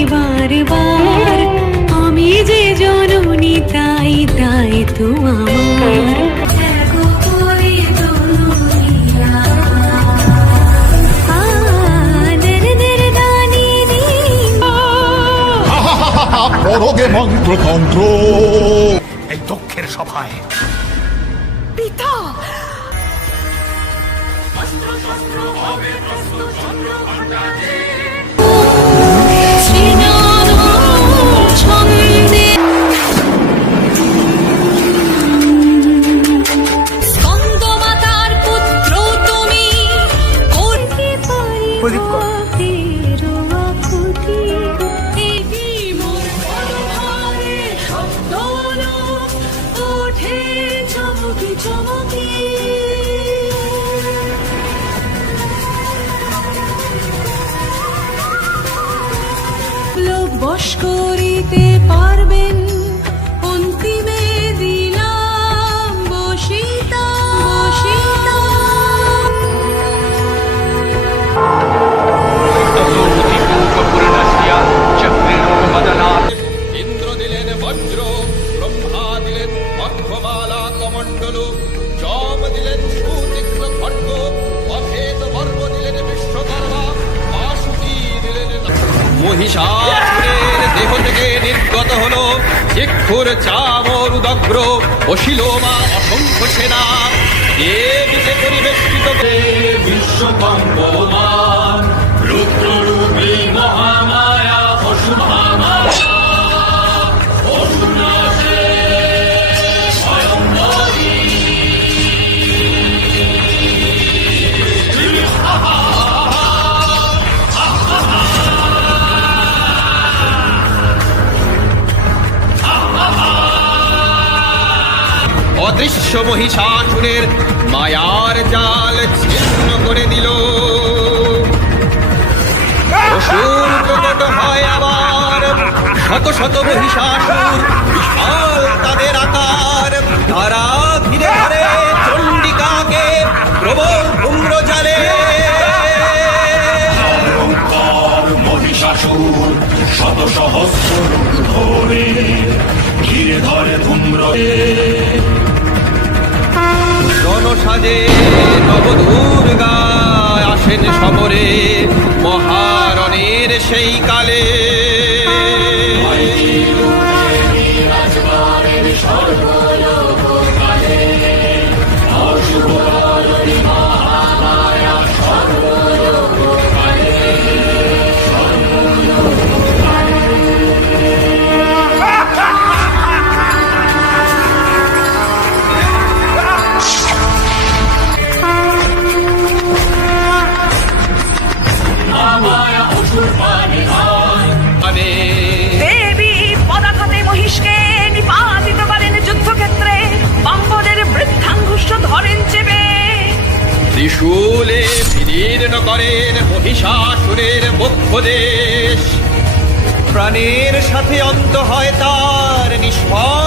এবার বার আমি যে জননী তাই তাই তো আমার। পরগে মন্ত্রতন্ত্র। এই দক্ষের সভায়। পিতা! ছন্দে চমকি লোক বস করিতে পারবেন মহিষাসুরের দেহ থেকে নির্গত হলো চিক্ষুর চামর উদগ্র অশিলোমা অসংখ্য সেনা। দেবীতে পরিবেষ্টিত বিশ্বকম্পমান অদৃশ্য মহিষাসুরের মায়ার জাল ছিন্ন করে দিল। অসুর প্রকট শত শত মহিষাসুর বিশাল তাদের আকার। তারা ধীরে ধরে চণ্ডিকাকে প্রবল উম্র জালে। মহিষাসুর শত সহস্র ধরে ঘিরে ধরে ধূম্র জনসাজে নবদুর্গা আসেন সমরে মহারণের সেই কালে। মানে বিদীর্ণ করেন মহিষাসুরের মুখ্যদেশ। প্রাণের সাথে অন্ত হয় তার নিষ্ফল